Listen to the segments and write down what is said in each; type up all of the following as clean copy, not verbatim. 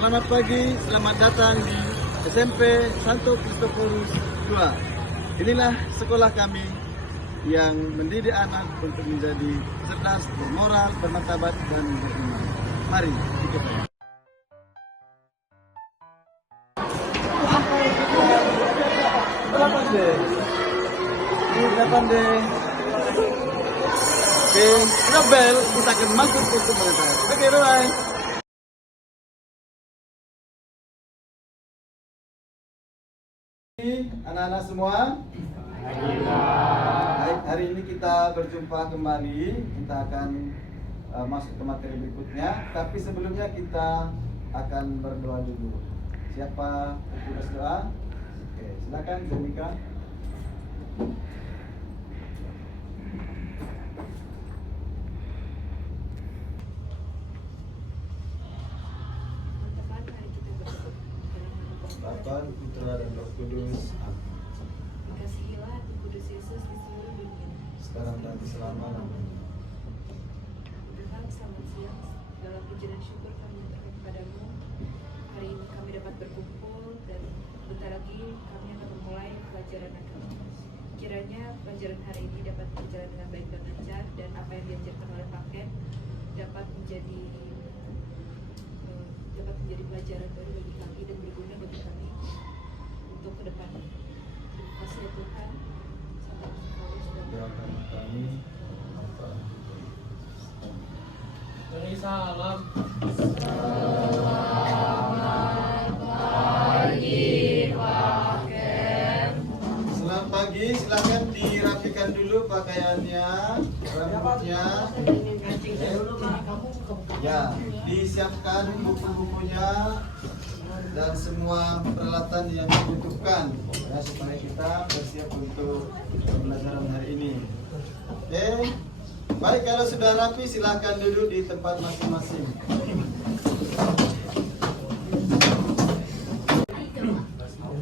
Selamat pagi, selamat datang di SMP Santo Kristoforus II. Inilah sekolah kami yang mendidik anak untuk menjadi cerdas, bermoral, bermartabat, dan beriman. Mari ikut saya. Delapan deh. Oke, bel kita akan masuk untuk mengajar. Oke, bye. Anak-anak semua, baik, hari ini kita berjumpa kembali. Kita akan masuk ke materi berikutnya. Tapi sebelumnya kita akan berdoa dulu. Siapa yang berdoa? Oke, silakan Zenika. Bapa, Putra, dan Roh Kudus. Amin. Dikasihilah Roh Kudus Yesus di seluruh dunia. Sekarang dan selama-lamanya. Tuhan, selamat siang. Dalam puji dan syukur kami menyerahkan kepadamu. Hari ini kami dapat berkumpul dan bentar lagi kami akan memulai pelajaran agama. Kiranya pelajaran hari ini dapat berjalan dengan baik dan lancar, dan apa yang diajarkan oleh Pak Ken dapat menjadi pelajaran baru bagi kami dan berguna bagi kami untuk ke depan. Terima kasih ya Tuhan. Sampai Doakan kami. Beri salam. Selamat pagi, silakan dirapikan dulu pakaiannya, rambutnya. Ya, disiapkan buku-bukunya dan semua peralatan yang dibutuhkan ya, supaya kita bersiap untuk pembelajaran hari ini. Oke, baik, kalau sudah rapi silahkan duduk di tempat masing-masing.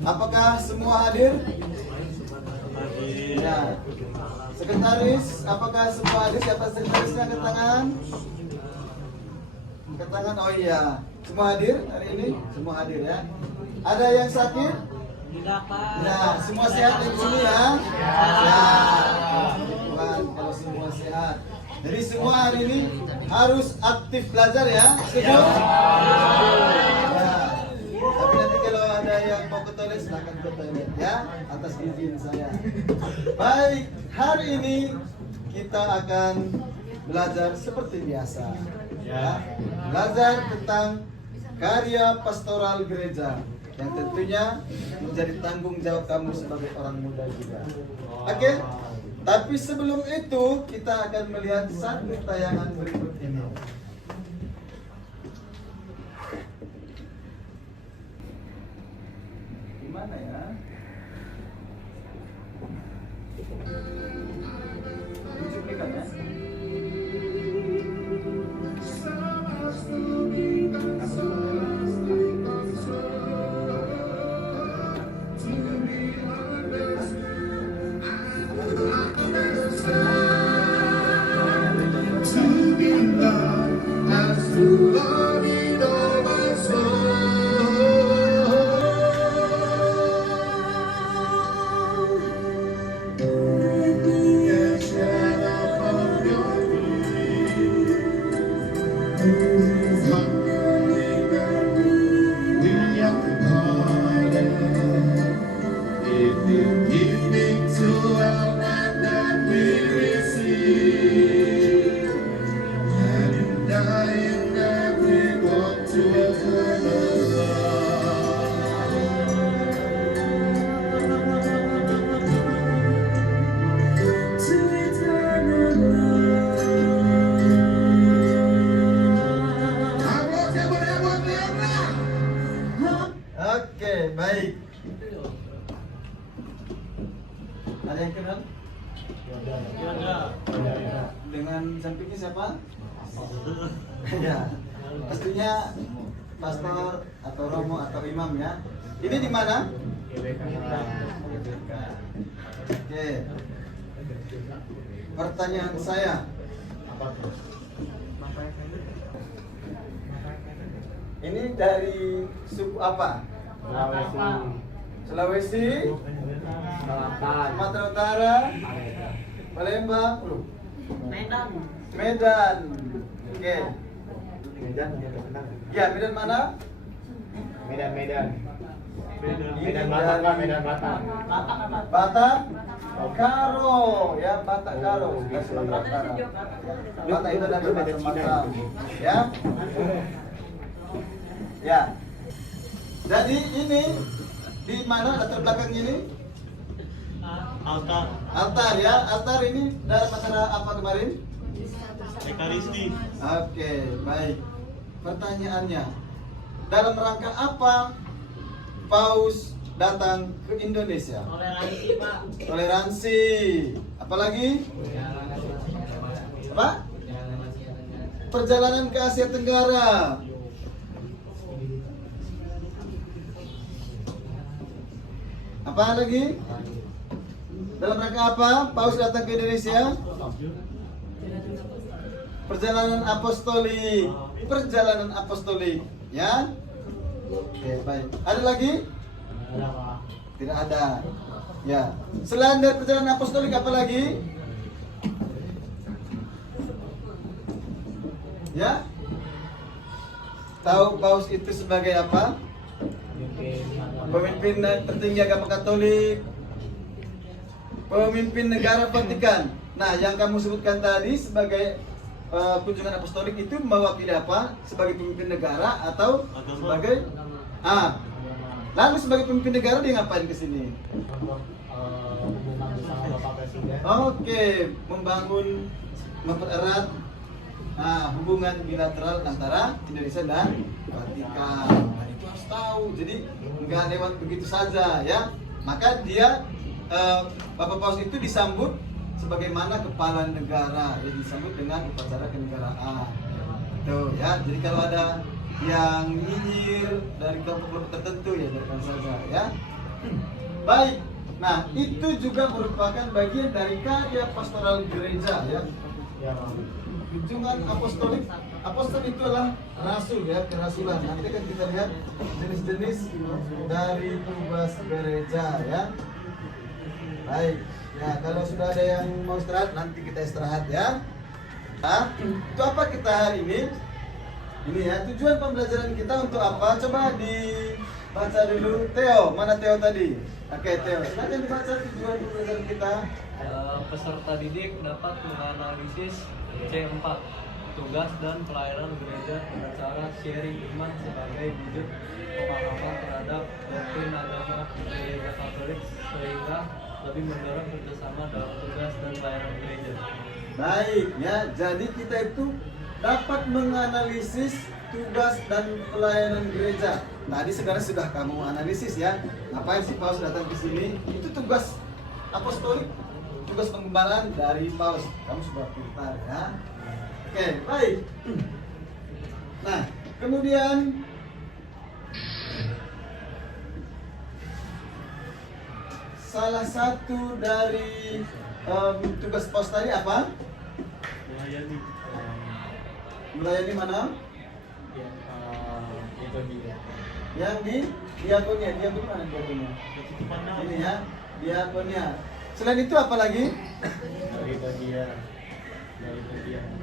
Apakah semua hadir? Ya. Sekretaris, apakah semua hadir? Siapa sekretarisnya? Angkat tangan. Angkat tangan. Oh iya, semua hadir hari ini? Semua hadir ya. Ada yang sakit? Tidak, Pak. Nah, semua sehat di sini ya? Sehat. Tuhan, kalau semua sehat. Jadi semua hari ini harus aktif belajar ya? Setuju? Ya. Tapi nanti kalau ada yang mau ke toilet, silakan ke toilet ya, atas izin saya. Baik, hari ini kita akan belajar seperti biasa ya. Belajar tentang karya pastoral gereja yang tentunya menjadi tanggung jawab kamu sebagai orang muda juga. Oke? Tapi sebelum itu kita akan melihat satu tayangan berikut ini. Gimana ya? Cuplikan ya. Oke, baik. Ada yang kenal? Dengan sampingnya siapa? Ya, pastinya pastor atau romo atau imam ya. Ini di mana? Oke. Pertanyaan saya, Ini dari suku apa? Sulawesi, Sumatera Utara, Palembang, Medan. Oke. Ya, Medan mana? Batak Karo, ya Batak Karo, dari Sumatera Utara. Batak itu ada bermacam-macam, ya. Ya. Jadi ini di mana latar belakang ini? Altar ya, altar ini dalam acara apa kemarin? Ekaristi. Oke, baik. Pertanyaannya, dalam rangka apa Paus datang ke Indonesia? Toleransi, Pak. Toleransi. Apalagi? Apa? Perjalanan ke Asia Tenggara. Apa lagi? Dalam rangka apa Paus datang ke Indonesia? Perjalanan apostolik. Perjalanan apostolik, ya? Oke, baik. Ada lagi? Tidak ada. Ya. Selain dari perjalanan apostolik apa lagi? Ya? Tahu Paus itu sebagai apa? Pemimpin tertinggi agama Katolik, pemimpin negara Vatikan. Nah, yang kamu sebutkan tadi sebagai kunjungan apostolik itu mewakili apa? Sebagai pemimpin negara atau sebagai lalu sebagai pemimpin negara dia ngapain ke sini? Oke, mempererat hubungan bilateral antara Indonesia dan Vatikan. Itu harus tahu. Jadi nggak lewat begitu saja, ya. Maka dia Bapak Paus itu disambut sebagaimana kepala negara, ya, disambut dengan upacara kenegaraan. Tuh ya. Jadi kalau ada yang nyinyir dari kelompok-kelompok tertentu ya biarkan saja, ya. Baik. Nah, itu juga merupakan bagian dari karya pastoral gereja, ya. Kunjungan apostolik. Apostol itu adalah rasul, ya, kerasulan. Nanti kan kita lihat jenis-jenis dari tugas gereja, ya. Baik. Ya, kalau sudah ada yang mau istirahat, nanti kita istirahat, ya. Nah, itu apa kita hari ini? Ini ya, tujuan pembelajaran kita untuk apa? Coba dibaca dulu. Theo, mana Theo tadi? Oke, Theo. Silakan dibaca tujuan pembelajaran kita. Peserta didik dapat menganalisis C4 tugas dan pelayanan gereja dengan cara sharing iman sebagai wujud pemahaman terhadap doktrin agama gereja Katolik sehingga lebih mendorong kerjasama dalam tugas dan pelayanan gereja. Baik, ya. Jadi kita itu dapat menganalisis tugas dan pelayanan gereja. Tadi sekarang sudah kamu analisis, ya. Ngapain sih Paus datang ke sini? Itu tugas apostolik, tugas pengembalaan dari Paus. Kamu sudah pintar, ya. Oke, baik. Nah, kemudian salah satu dari tugas Paus tadi apa? Melayani mana? Yang di diakonia. Diakonia mana diakonia? Ini ya, diakonia. Selain itu apa lagi?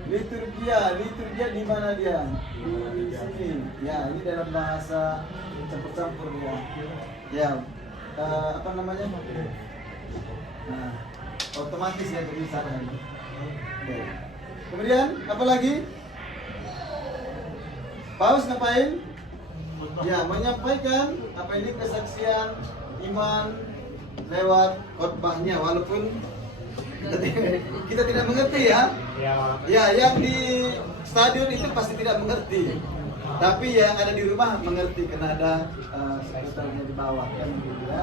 Liturgia di mana dia? Di sini. Ya, ini dalam bahasa campur-campur dia. Ya, apa namanya? Nah, otomatis ya jadi sana. Oke. Kemudian apa lagi? Paus ngapain? Ya, menyampaikan apa ini kesaksian iman lewat khotbahnya, walaupun kita tidak mengerti, ya. Ya, yang di stadion itu pasti tidak mengerti. Tapi yang ada di rumah mengerti karena ada sekretarnya di bawah, kan gitu, ya.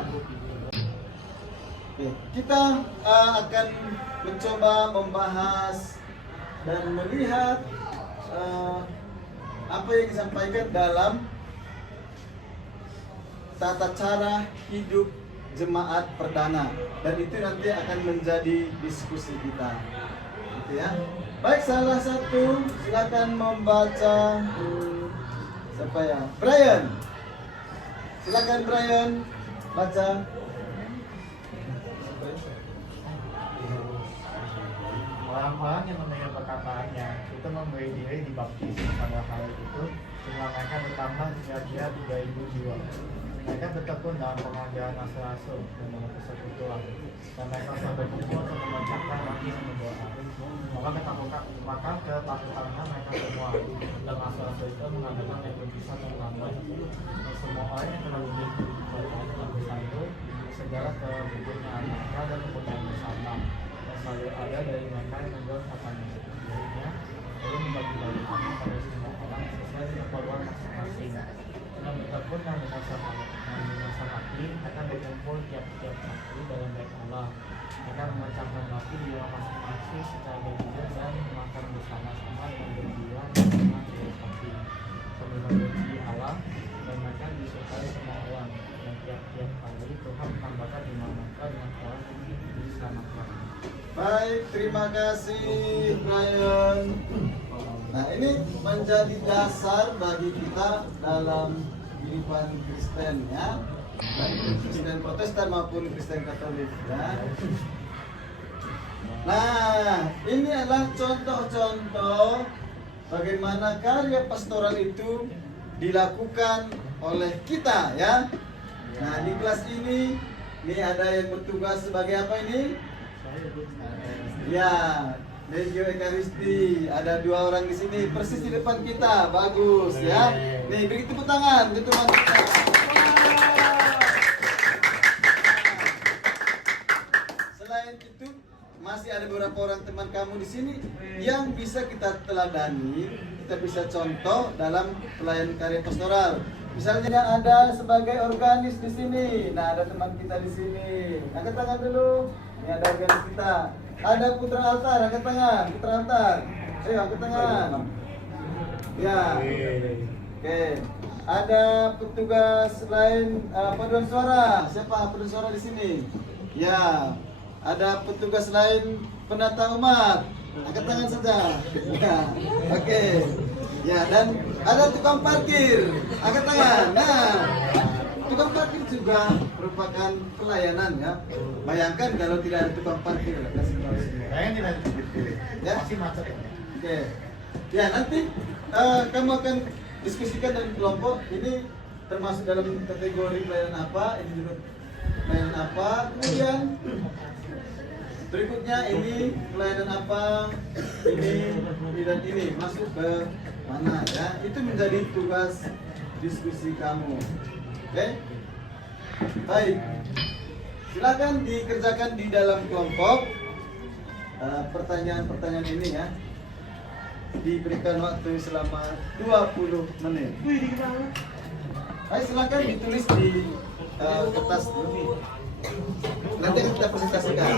Oke, kita akan mencoba membahas dan melihat apa yang disampaikan dalam tata cara hidup jemaat perdana, dan itu nanti akan menjadi diskusi kita, gitu ya. Baik, salah satu silakan membaca. Siapa ya? Brian. Silakan Brian baca. Orang-orang yang mendengar perkataannya itu memberi diri dibaptis. Pada hal itu jumlah mereka bertambah kira-kira 3.000 jiwa. Mereka bertekun dalam pengajaran rasul-rasul dan dalam persekutuan, dan mereka selalu berkumpul untuk membacakan lagi dan berdoa. Maka ketakutannya mereka semua, dan rasul-rasul itu mengadakan mujizat dan tanda. Dan semua orang yang telah berdoa dalam bersatu segala kebutuhan mereka dan kebutuhan bersama. Dan selalu ada dari mereka yang menjual katanya dirinya, lalu membagi-bagikannya pada semua orang sesuai dengan keperluan masing-masing. Dengan bertekun dan dengan hati, mereka berkumpul tiap-tiap waktu dalam baik Allah. Mereka memecahkan roti di rumah masing-masing secara berjujur dan makan bersama-sama dengan gembira dan dengan tulus hati sambil memuji Allah, dan mereka disukai semua orang. Dan tiap-tiap kali Tuhan menambahkan jumlah mereka dengan orang yang diselamatkan. Baik, terima kasih Brian. Nah, ini menjadi dasar bagi kita dalam kehidupan Kristen ya, baik Kristen Protestan maupun Kristen Katolik ya. Nah, ini adalah contoh-contoh bagaimana karya pastoral itu dilakukan oleh kita ya. Nah, di kelas ini ada yang bertugas sebagai apa ini? Ya, Legio Ekaristi. Ada 2 orang di sini persis di depan kita. Bagus ya. Nih, beri tepuk tangan untuk teman kita. Selain itu, masih ada beberapa orang teman kamu di sini yang bisa kita teladani, kita bisa contoh dalam pelayanan karya pastoral. Misalnya ada sebagai organis di sini. Nah, ada teman kita di sini. Angkat tangan dulu. Ini ada organis kita. Ada putra altar, angkat tangan. Putra altar. Ayo, angkat tangan. Ya. Oke. Ada petugas lain paduan suara. Siapa paduan suara di sini? Ya. Ada petugas lain penata umat. Angkat tangan saja. Ya. Oke. Ya, dan ada tukang parkir. Angkat tangan. Nah, tukang parkir juga merupakan pelayanan ya. Bayangkan kalau tidak ada tukang parkir. Kayaknya tidak Ya. masih macet ya. Oke. Ya, nanti kamu akan diskusikan dalam kelompok. Ini termasuk dalam kategori pelayanan apa, ini juga pelayanan apa. Kemudian berikutnya ini pelayanan apa, ini dan ini masuk ke mana ya. Itu menjadi tugas diskusi kamu. Oke? Baik. Silakan dikerjakan di dalam kelompok. Pertanyaan-pertanyaan ini ya. Diberikan waktu selama 20 menit. Baik, silakan ditulis di kertas dulu. Nanti kita presentasikan.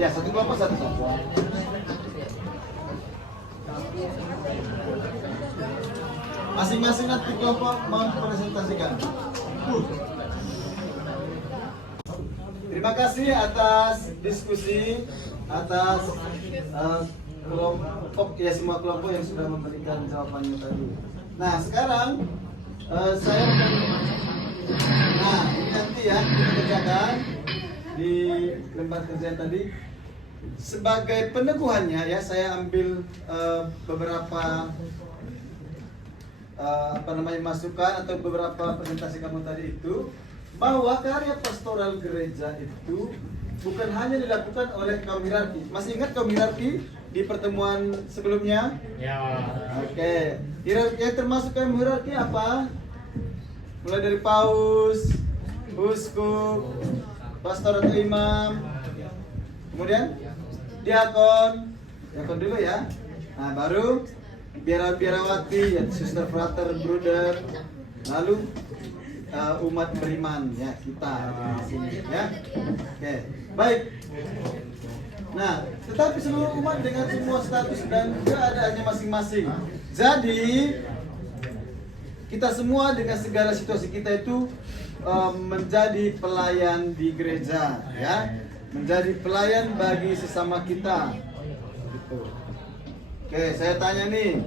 Ya, satu kelompok satu kelompok. Masing-masing nanti kelompok mempresentasikan. Terima kasih atas diskusi, atas kelompok ya, semua kelompok yang sudah memberikan jawabannya tadi. Nah, sekarang saya akan, nah ini nanti ya kita kerjakan di lembar kerja tadi. Sebagai peneguhannya ya, saya ambil beberapa masukan atau beberapa presentasi kamu tadi itu, bahwa karya pastoral gereja itu bukan hanya dilakukan oleh kaum hierarki. Masih ingat kaum hierarki di pertemuan sebelumnya? Ya. Oke. Hierarki yang termasuk kaum hierarki apa? Mulai dari paus, uskup, pastor atau imam, kemudian diakon dulu ya. Nah, baru biarawati, ya, suster, frater, bruder, lalu umat beriman ya, kita di sini ya. Oke, baik. Nah, tetapi seluruh umat dengan semua status dan keadaannya masing-masing. Jadi kita semua dengan segala situasi kita itu menjadi pelayan di gereja ya, menjadi pelayan bagi sesama kita gitu. Oke, saya tanya nih,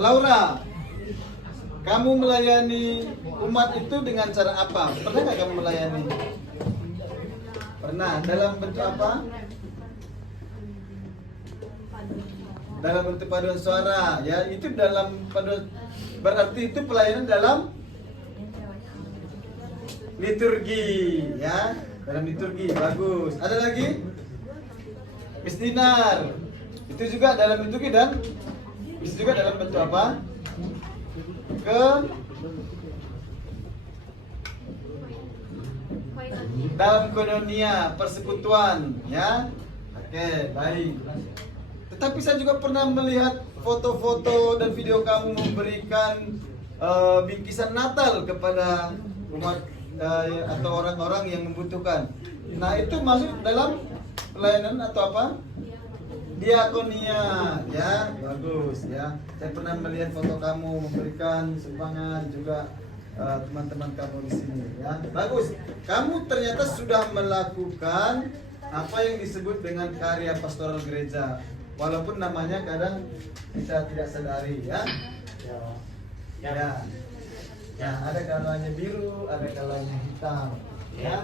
Laura, kamu melayani umat itu dengan cara apa? Pernah nggak kamu melayani? Pernah. Dalam bentuk apa? Dalam bentuk paduan suara. Ya, itu dalam paduan. Berarti itu pelayanan dalam liturgi, ya. Dalam liturgi, bagus. Ada lagi? Miss Dinar. Itu juga dalam liturgi dan itu juga dalam bentuk apa? Dalam koinonia, persekutuan, ya. Oke, baik. Tetapi saya juga pernah melihat foto-foto dan video kamu memberikan bingkisan Natal kepada umat atau orang-orang yang membutuhkan. Nah, itu masuk dalam pelayanan atau apa? Diakonia, ya, bagus, ya. Saya pernah melihat foto kamu memberikan sumbangan juga teman-teman kamu di sini, ya. Bagus. Kamu ternyata sudah melakukan apa yang disebut dengan karya pastoral gereja, walaupun namanya kadang kita tidak sadari, ya. Ya. Ya, ada kalanya biru, ada kalanya hitam, ya.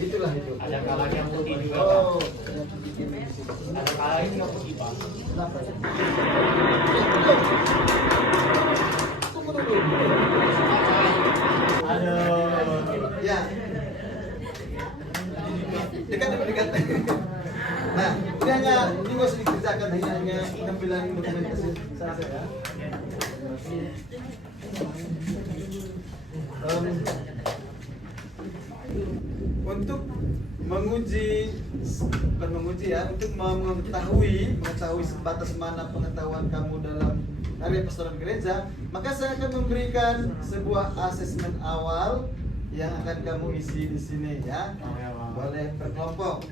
Itulah itu. Ada kalanya putih juga. Oh, Ada kalanya putih Pak. kenapa? Tunggu dulu. Aduh. Ya. Dekat. Nah, ini nggak usah dikerjakan, hanya pengambilan dokumentasi saja, ya. Untuk untuk mengetahui sebatas mana pengetahuan kamu dalam karya pastoral gereja, maka saya akan memberikan sebuah asesmen awal yang akan kamu isi di sini, ya. Boleh berkelompok.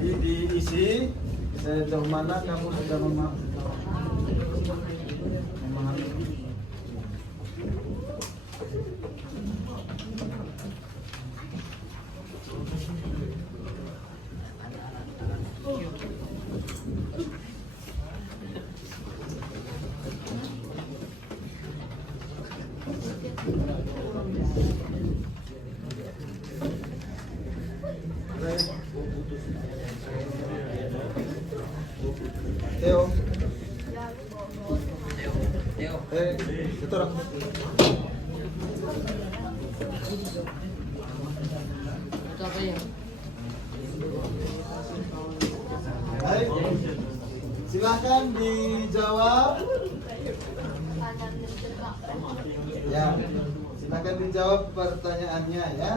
Jadi diisi sejauh mana kamu sudah memahami. Theo. Itu orang. Baik. Silakan dijawab. Ya. Silakan dijawab pertanyaannya, ya.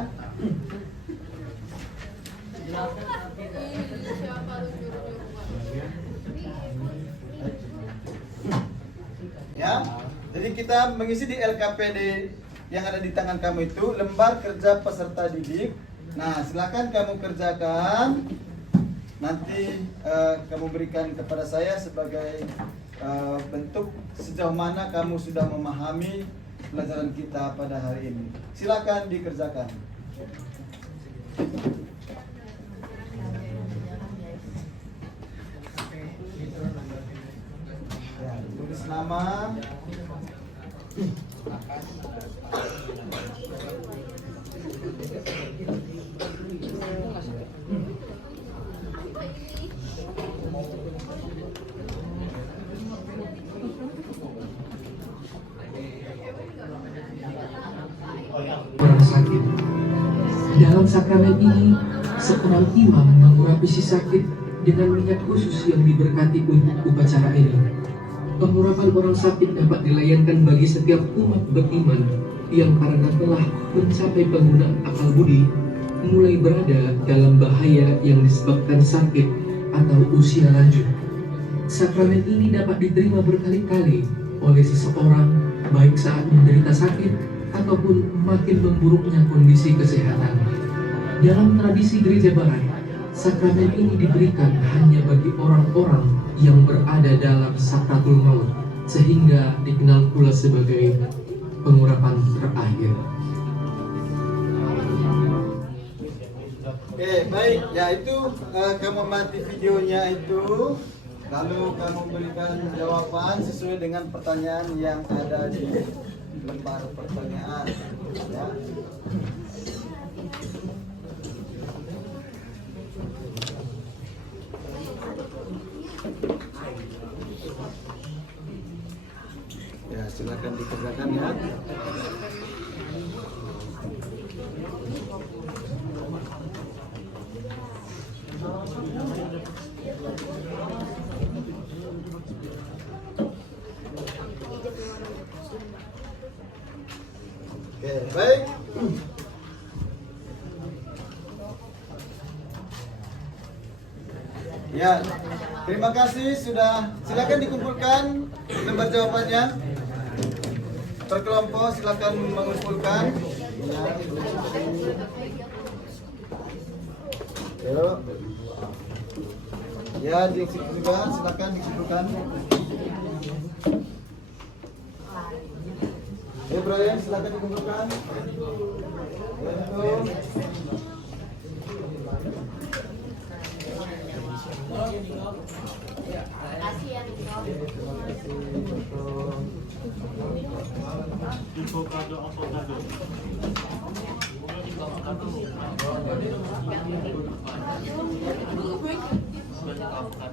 Ya, jadi kita mengisi di LKPD yang ada di tangan kamu itu lembar kerja peserta didik. Nah, silakan kamu kerjakan. Nanti kamu berikan kepada saya sebagai bentuk sejauh mana kamu sudah memahami pelajaran kita pada hari ini. Silakan dikerjakan. Ya, tulis nama. Orang sakit. Dalam sakramen ini, seorang imam mengurapi si sakit dengan minyak khusus yang diberkati untuk upacara ini. Pengurapan orang sakit dapat dilayankan bagi setiap umat beriman yang karena telah mencapai penggunaan akal budi, mulai berada dalam bahaya yang disebabkan sakit atau usia lanjut. Sakramen ini dapat diterima berkali-kali oleh seseorang baik saat menderita sakit ataupun makin memburuknya kondisi kesehatan. Dalam tradisi gereja barat, sakramen ini diberikan hanya bagi orang-orang yang berada dalam sakratul maut, sehingga dikenal pula sebagai pengurapan terakhir. baik. Ya itu kamu mati videonya itu. Lalu kamu berikan jawaban sesuai dengan pertanyaan yang ada di lembar pertanyaan. Ya. Ya, silakan dikerjakan ya. Oke, baik. Ya, terima kasih sudah. Silakan dikumpulkan lembar jawabannya. Per kelompok silakan mengumpulkan. Ya. Ya, dikumpulkan. Silakan dikumpulkan. Ya, Brian, silakan dikumpulkan. Ya, itu.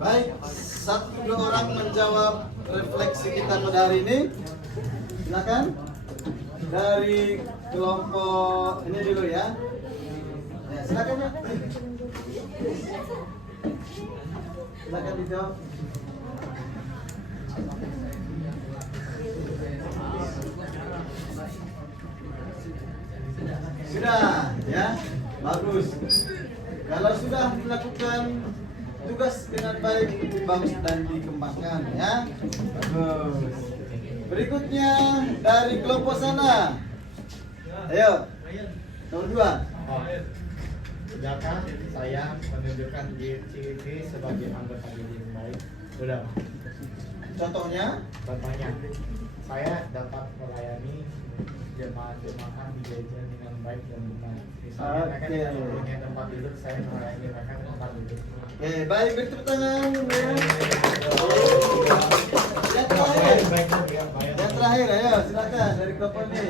Baik, 1-2 orang menjawab refleksi kita pada hari ini. Silakan. Dari kelompok ini dulu ya. Ya, silakan ya. Silakan dijawab. Sudah, ya, bagus. Kalau sudah melakukan tugas dengan baik, bagus dan dikembangkan, ya, bagus. Berikutnya dari kelompok sana. Ayo, nomor 2. Sudahkah saya menunjukkan ciri-ciri sebagai anggota didik yang baik? Sudah. Contohnya, saya dapat melayani jemaah-jemaah di gereja dengan baik dan benar. Misalnya mereka tidak punya tempat duduk, saya melayani mereka di tempat duduk. oke, baik, beri tepuk tangan. Yang terakhir, ayo, silakan dari kelompok ini.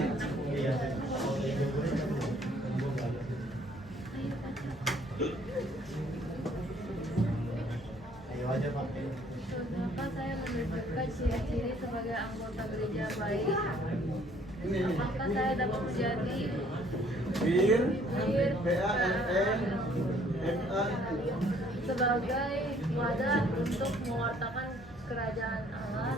Ayo aja Pak. Kenapa saya menunjukkan ciri-ciri sebagai anggota gereja baik? Apakah saya dapat menjadi Bir, PALN, MA. sebagai wadah untuk mewartakan kerajaan Allah?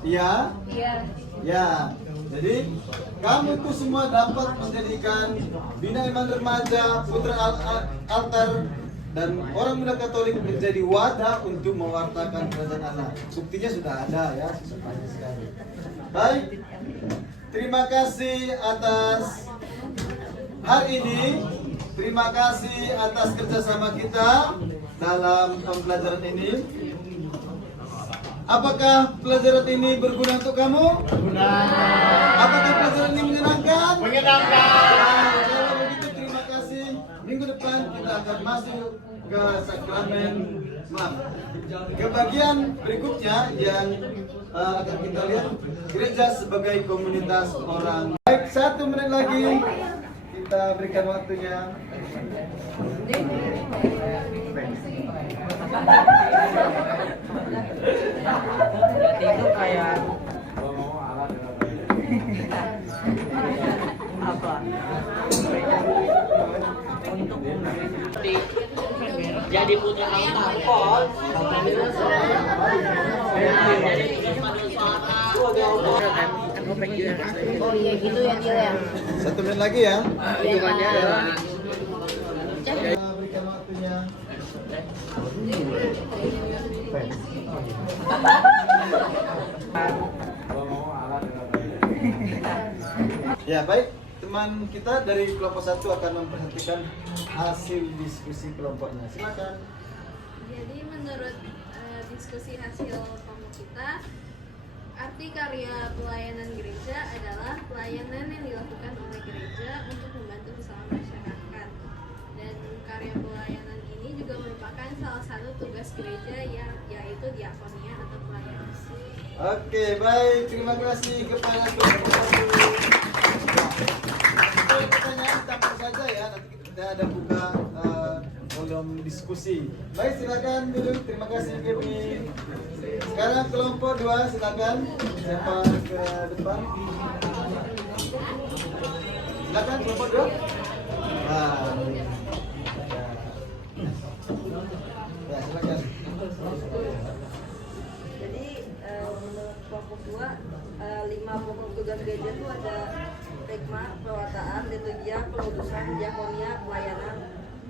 Iya. Iya. Ya, jadi kamu tuh semua dapat menjadikan Bina Iman Remaja, Putra Altar, dan orang muda Katolik menjadi wadah untuk mewartakan kerajaan Allah. Buktinya sudah ada ya, banyak sekali. Baik, terima kasih atas hari ini. Terima kasih atas kerjasama kita dalam pembelajaran ini. Apakah pelajaran ini berguna untuk kamu? Apakah pelajaran ini menyenangkan? Menyenangkan. Kalau begitu terima kasih. Minggu depan kita akan masuk ke sakramen, ke bagian berikutnya yang akan kita lihat gereja sebagai komunitas orang. Baik, 1 menit lagi kita berikan waktunya. Berarti itu kayak apa? Untuk jadi putra altar pol, jadi Oh iya gitu ya dia ya. 1 menit lagi ya. hitungannya adalah Kita berikan waktunya. Ya baik, teman kita dari kelompok 1 akan memperhatikan hasil diskusi kelompoknya. Silakan. Jadi menurut diskusi hasil kelompok kita, Arti karya pelayanan gereja adalah pelayanan yang dilakukan oleh gereja untuk membantu sesama masyarakat. Dan karya pelayanan ini juga merupakan salah satu tugas gereja yaitu diakonia atau pelayanan. Oke, baik. Terima kasih kepada kelompok 1. Pertanyaan tampil saja ya. Nanti kita ada buka kolom diskusi. Baik, silakan duduk. Terima kasih Kevin. Sekarang kelompok 2, silakan. Siapa ke depan? Silakan kelompok 2. Ya, silakan. Jadi menurut kelompok 2, 5 pokok tugas gereja itu ada hikmah, pewartaan, liturgia, pengudusan, diakonia, pelayanan,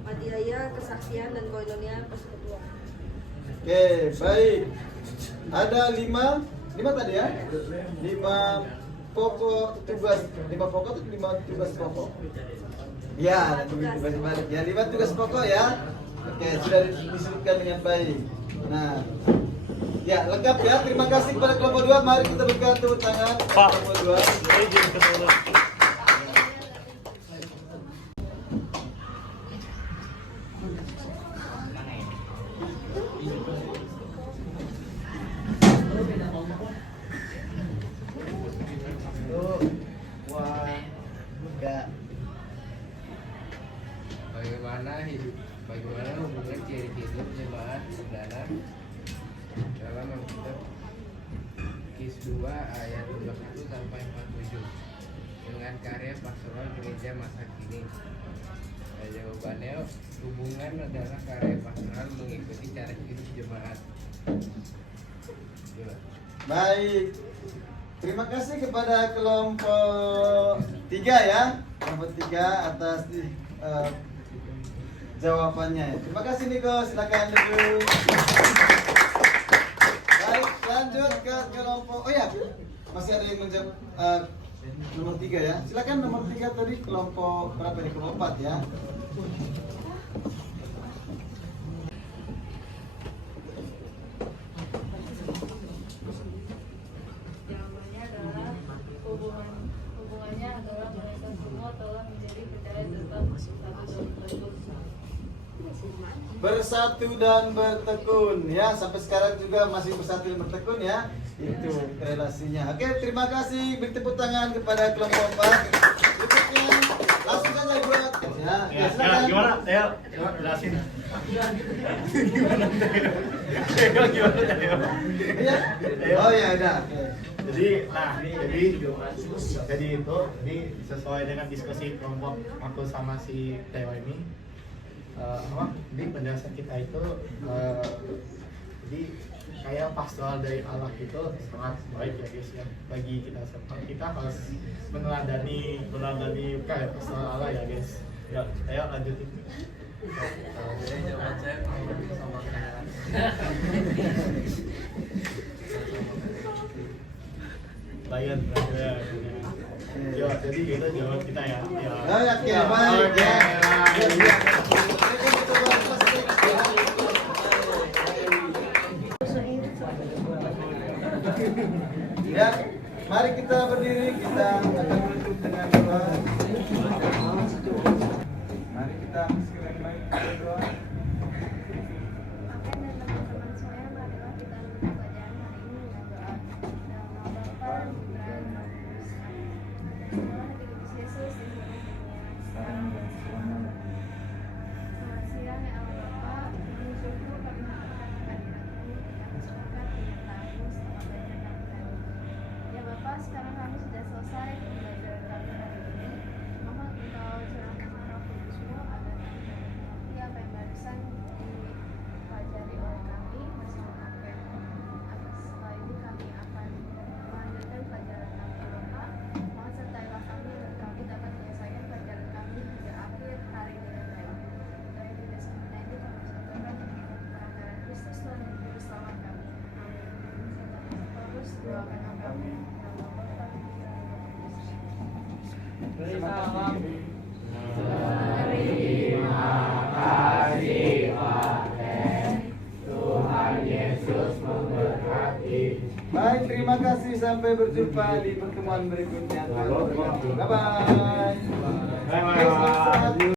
matiaya, kesaksian, dan koinonia persekutuan. Oke, baik. Ada 5 tadi ya? 5 pokok tugas. 5 pokok itu 5 tugas pokok. Ya, tugas balik ya. 5 tugas pokok ya. Oke, sudah disebutkan dengan baik. Nah, ya lengkap ya. Terima kasih kepada kelompok 2. Mari kita berikan tepuk tangan kepada kelompok 2. Bagaimana hubungan ciri-ciri jemaat perdana dalam Alkitab Kis 2 ayat 21 sampai 47 dengan karya pastoral gereja masa kini. Jawabannya, hubungan adalah karya pastoral mengikuti cara hidup jemaat. Baik. Terima kasih kepada kelompok 3 ya. Kelompok 3 atas jawabannya. Terima kasih Niko, silakan duduk. Baik, lanjut ke kelompok. Oh ya, masih ada yang menjawab nomor 3 ya. Silakan nomor 3 tadi kelompok berapa ini? Kelompok 4 ya. Jawabannya adalah hubungannya adalah mereka semua telah menjadi percaya tentang Bersatu dan bertekun ya, sampai sekarang juga masih bersatu dan bertekun ya, itu relasinya. Oke, terima kasih, beri tepuk tangan kepada kelompok 4. Berikutnya langsung saja buat ya, silakan. Gimana Teo? Coba jelasin. Gimana Teo? Gimana Teo? Iya. Oh ya udah. Jadi itu sesuai dengan diskusi kelompok aku sama si Teo ini, di penjelasan kita itu jadi kayak pastoral dari Allah itu sangat baik ya guys ya, bagi kita semua. Kita harus meneladani kayak pastoral Allah ya guys. Ya, Teo lanjutin. Jawaban saya sama kayak Lion ya. Yo, jadi itu jawab kita ya. Oh ya, oke, baik ya. Ya, mari kita berdiri, kita akan menutup dengan doa. Mari kita segera baik berdoa. Sekarang kami sudah selesai pembelajaran kami hari ini. Mohon engkau curahkan Roh Kudus-Mu agar kami dapat mengerti apa yang barusan dipelajari oleh kami bersama KPM. Setelah ini kami akan melanjutkan pelajaran kami Bapa. Mohon sertailah kami agar kami dapat menyelesaikan pelajaran kami hingga akhir hari dengan baik. Kami tidak semuanya itu kami satukan dengan pelanggaran Kristus Tuhan dan Juru Selamat kami. Amin. Terus doakan kami. Terima kasih. Baik, terima kasih, sampai berjumpa di pertemuan berikutnya. Tuhan memberkati. Bye bye.